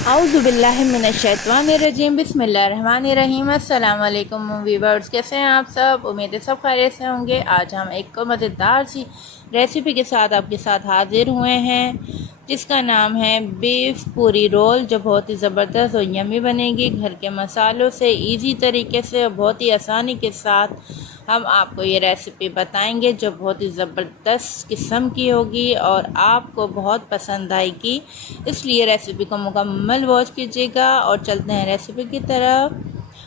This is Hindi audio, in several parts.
औज़ुबिल्लाहि मिनश्शैतानिर्रजीम बिस्मिल्लाहिर्रहमानिर्रहीम। अस्सलाम वालेकुम व्यूअर्स, कैसे हैं आप सब? उम्मीद है सब खैरियत से होंगे। आज हम एक मज़ेदार सी रेसिपी के साथ आपके साथ हाजिर हुए हैं, जिसका नाम है बीफ पूरी रोल, जो बहुत ही ज़बरदस्त और यम्मी बनेगी घर के मसालों से, इजी तरीके से और बहुत ही आसानी के साथ हम आपको ये रेसिपी बताएंगे, जो बहुत ही ज़बरदस्त किस्म की होगी और आपको बहुत पसंद आएगी। इसलिए रेसिपी को मुकम्मल वॉच कीजिएगा। और चलते हैं रेसिपी की तरफ।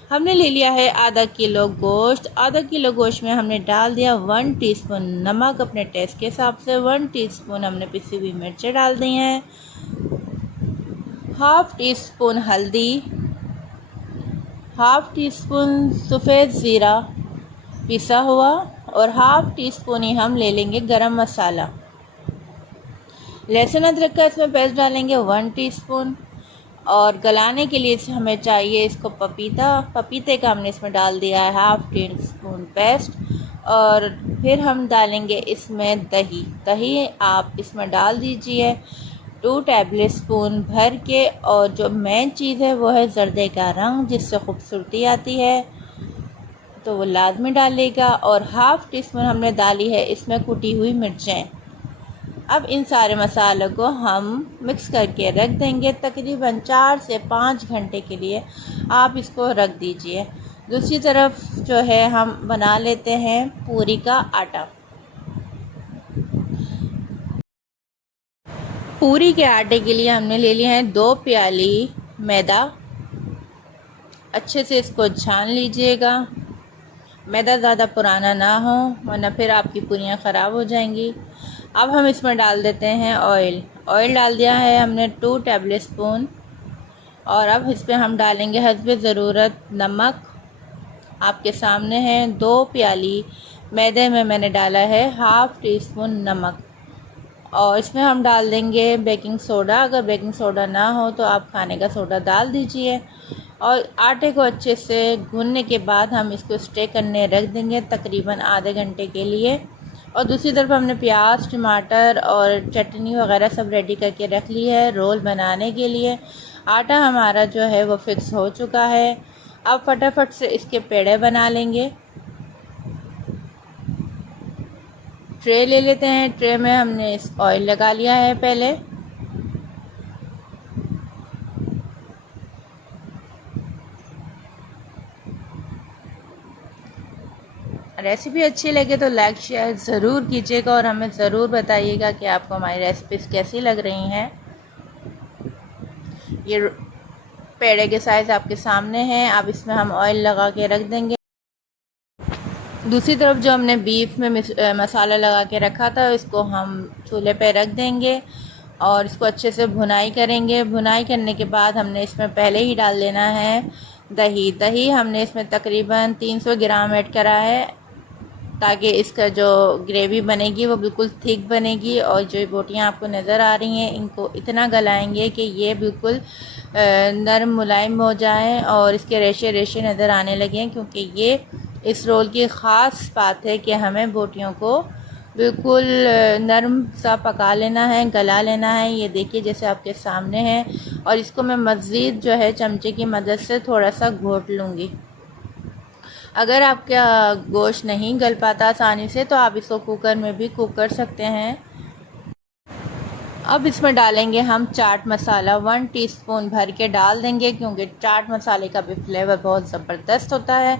हमने ले लिया है आधा किलो गोश्त। आधा किलो गोश्त में हमने डाल दिया 1 टीस्पून नमक, अपने टेस्ट के हिसाब से 1 टीस्पून हमने पिसी हुई मिर्चें डाल दी हैं, हाफ़ टी स्पून हल्दी, हाफ़ टी स्पून सफ़ेद ज़ीरा पिसा हुआ, और हाफ़ टी स्पून ही हम ले लेंगे गरम मसाला। लहसुन अदरक का इसमें पेस्ट डालेंगे 1 टीस्पून। और गलाने के लिए हमें चाहिए इसको पपीते का हमने इसमें डाल दिया है हाफ़ टी स्पून पेस्ट। और फिर हम डालेंगे इसमें दही आप इसमें डाल दीजिए 2 टेबल स्पून भर के। और जो मेन चीज़ है वो है ज़र्दे का रंग, जिससे खूबसूरती आती है, तो वो लाजमी डालेगा। और हाफ़ टी स्पून हमने डाली है इसमें कुटी हुई मिर्चें। अब इन सारे मसालों को हम मिक्स करके रख देंगे। तकरीबन 4 से 5 घंटे के लिए आप इसको रख दीजिए। दूसरी तरफ जो है हम बना लेते हैं पूरी का आटा। पूरी के आटे के लिए हमने ले लिया है 2 प्याली मैदा। अच्छे से इसको छान लीजिएगा, मैदा ज़्यादा पुराना ना हो, वरना फिर आपकी पूरियाँ ख़राब हो जाएंगी। अब हम इसमें डाल देते हैं ऑयल डाल दिया है हमने 2 टेबल स्पून। और अब इस पर हम डालेंगे हस्बे ज़रूरत नमक। आपके सामने है 2 प्याली मैदे में मैंने डाला है हाफ़ टी स्पून नमक। और इसमें हम डाल देंगे बेकिंग सोडा। अगर बेकिंग सोडा ना हो तो आप खाने का सोडा डाल दीजिए। और आटे को अच्छे से गूंदने के बाद हम इसको स्टे करने रख देंगे तकरीबन आधे घंटे के लिए। और दूसरी तरफ हमने प्याज, टमाटर और चटनी वगैरह सब रेडी करके रख ली है रोल बनाने के लिए। आटा हमारा जो है वो फिक्स हो चुका है। अब फटाफट से इसके पेड़े बना लेंगे। ट्रे ले लेते हैं, ट्रे में हमने इस ऑयल लगा लिया है पहले। रेसिपी अच्छी लगे तो लाइक शेयर ज़रूर कीजिएगा और हमें ज़रूर बताइएगा कि आपको हमारी रेसिपीज़ कैसी लग रही हैं। ये पेड़े के साइज़ आपके सामने हैं। अब इसमें हम ऑयल लगा के रख देंगे। दूसरी तरफ जो हमने बीफ में मसाला लगा के रखा था, इसको हम चूल्हे पे रख देंगे और इसको अच्छे से भुनाई करेंगे। भुनाई करने के बाद हमने इसमें पहले ही डाल देना है दही हमने इसमें तकरीबन 300 ग्राम ऐड करा है, ताकि इसका जो ग्रेवी बनेगी वो बिल्कुल थिक बनेगी। और जो बोटियाँ आपको नज़र आ रही हैं, इनको इतना गलाएंगे कि ये बिल्कुल नरम मुलायम हो जाएं और इसके रेशे रेशे नज़र आने लगें, क्योंकि ये इस रोल की ख़ास बात है कि हमें बोटियों को बिल्कुल नरम सा पका लेना है, गला लेना है। ये देखिए जैसे आपके सामने है। और इसको मैं मज़ीद जो है चमचे की मदद से थोड़ा सा घोट लूँगी। अगर आपका गोश्त नहीं गल पाता आसानी से तो आप इसको कुकर में भी कुक कर सकते हैं। अब इसमें डालेंगे हम चाट मसाला 1 टीस्पून भर के डाल देंगे, क्योंकि चाट मसाले का भी फ्लेवर बहुत ज़बरदस्त होता है।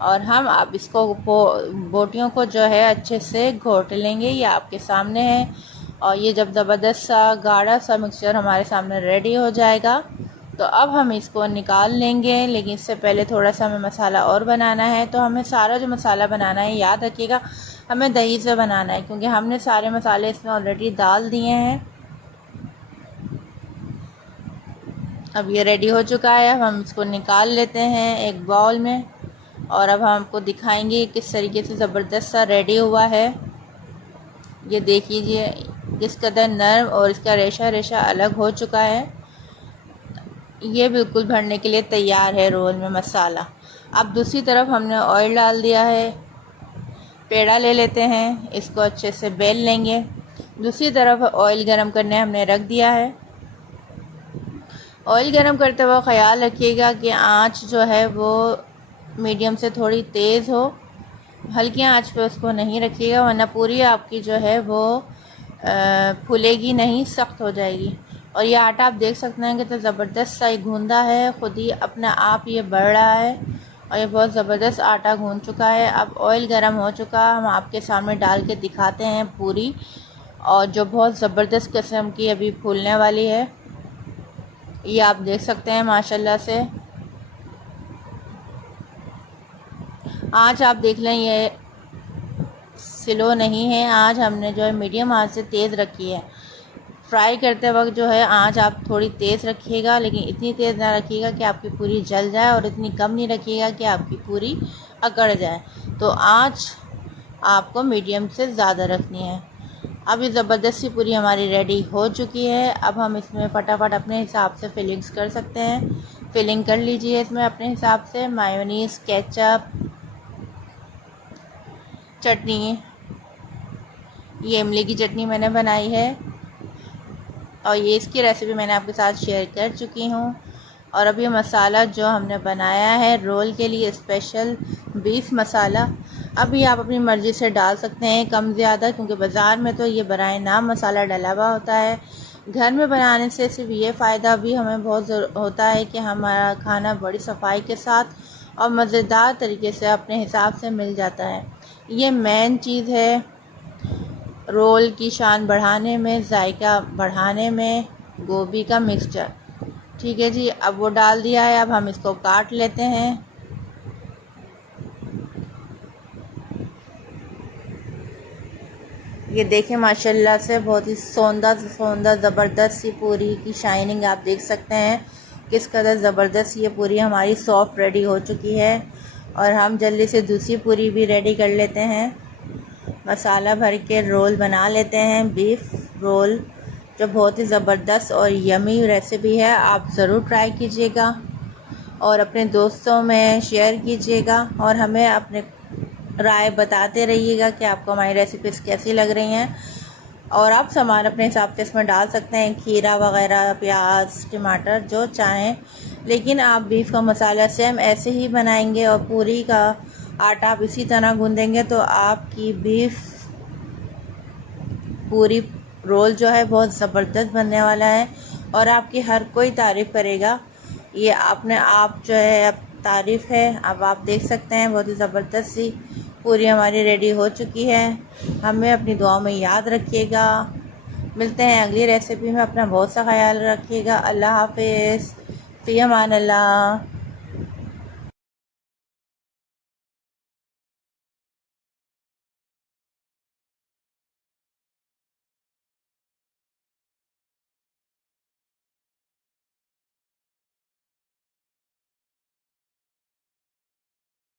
और हम अब इसको बोटियों को जो है अच्छे से घोट लेंगे। ये आपके सामने है। और ये जब ज़बरदस्त सा गाढ़ा सा मिक्सचर हमारे सामने रेडी हो जाएगा तो अब हम इसको निकाल लेंगे। लेकिन इससे पहले थोड़ा सा हमें मसाला और बनाना है। तो हमें सारा जो मसाला बनाना है, याद रखिएगा, हमें दही से बनाना है, क्योंकि हमने सारे मसाले इसमें ऑलरेडी डाल दिए हैं। अब ये रेडी हो चुका है। अब हम इसको निकाल लेते हैं एक बाउल में। और अब हम आपको दिखाएंगे किस तरीके से ज़बरदस्त सा रेडी हुआ है। ये देख लीजिए किस कदर नरम और इसका रेशा रेशा अलग हो चुका है। ये बिल्कुल भरने के लिए तैयार है रोल में मसाला। अब दूसरी तरफ हमने ऑयल डाल दिया है। पेड़ा ले लेते हैं, इसको अच्छे से बेल लेंगे। दूसरी तरफ ऑयल गरम करने हमने रख दिया है। ऑयल गरम करते वक्त ख़याल रखिएगा कि आँच जो है वो मीडियम से थोड़ी तेज़ हो, हल्की आंच पे उसको नहीं रखिएगा, वरना पूरी आपकी जो है वो फूलेगी नहीं, सख्त हो जाएगी। और ये आटा आप देख सकते हैं कि तो ज़बरदस्त सा ये गूंदा है, ख़ुद ही अपने आप ये बढ़ रहा है और ये बहुत ज़बरदस्त आटा गूंद चुका है। अब ऑयल गर्म हो चुका, हम आपके सामने डाल के दिखाते हैं पूरी, और जो बहुत ज़बरदस्त किस्म की अभी फूलने वाली है। ये आप देख सकते हैं माशाल्लाह से। आँच आप देख लें, ये स्लो नहीं है, आज हमने जो है मीडियम आंच से तेज़ रखी है। फ्राई करते वक्त जो है आंच आप थोड़ी तेज़ रखिएगा, लेकिन इतनी तेज़ ना रखिएगा कि आपकी पूरी जल जाए, और इतनी कम नहीं रखिएगा कि आपकी पूरी अकड़ जाए। तो आंच आपको मीडियम से ज़्यादा रखनी है। अब ये ज़बरदस्ती पूरी हमारी रेडी हो चुकी है। अब हम इसमें फटाफट अपने हिसाब से फिलिंग्स कर सकते हैं। फिलिंग कर लीजिए इसमें अपने हिसाब से। मायोनीज़, केचप, चटनी, ये इमली की चटनी मैंने बनाई है, और ये इसकी रेसिपी मैंने आपके साथ शेयर कर चुकी हूँ। और अब ये मसाला जो हमने बनाया है रोल के लिए स्पेशल बीफ मसाला, अभी आप अपनी मर्ज़ी से डाल सकते हैं कम ज़्यादा, क्योंकि बाज़ार में तो ये बराए नाम मसाला डला हुआ होता है। घर में बनाने से सिर्फ ये फ़ायदा भी हमें बहुत होता है कि हमारा खाना बड़ी सफाई के साथ और मज़ेदार तरीके से अपने हिसाब से मिल जाता है। ये मेन चीज़ है रोल की शान बढ़ाने में, जायका बढ़ाने में, गोभी का मिक्सचर। ठीक है जी, अब वो डाल दिया है, अब हम इसको काट लेते हैं। ये देखें माशाल्लाह से बहुत ही सौंदा ज़बरदस्त सी पूरी की शाइनिंग आप देख सकते हैं, किस कदर ज़बरदस्त ये पूरी हमारी सॉफ्ट रेडी हो चुकी है। और हम जल्दी से दूसरी पूरी भी रेडी कर लेते हैं। मसाला भर के रोल बना लेते हैं, बीफ रोल, जो बहुत ही ज़बरदस्त और यमी रेसिपी है। आप ज़रूर ट्राई कीजिएगा और अपने दोस्तों में शेयर कीजिएगा, और हमें अपने राय बताते रहिएगा कि आपको हमारी रेसिपीज़ कैसी लग रही हैं। और आप सामान अपने हिसाब से इसमें डाल सकते हैं, खीरा वगैरह, प्याज, टमाटर, जो चाहें। लेकिन आप बीफ का मसाला सेम ऐसे ही बनाएंगे और पूरी का आटा आप इसी तरह गूंदेंगे, तो आपकी बीफ पूरी रोल जो है बहुत ज़बरदस्त बनने वाला है, और आपकी हर कोई तारीफ़ करेगा। ये अपने आप जो है अब तारीफ़ है। अब आप देख सकते हैं बहुत ही ज़बरदस्त सी पूरी हमारी रेडी हो चुकी है। हमें अपनी दुआओं में याद रखिएगा। मिलते हैं अगली रेसिपी में। अपना बहुत सा ख्याल रखिएगा। अल्लाह हाफ़िज़, फ़ी अमान अल्लाह।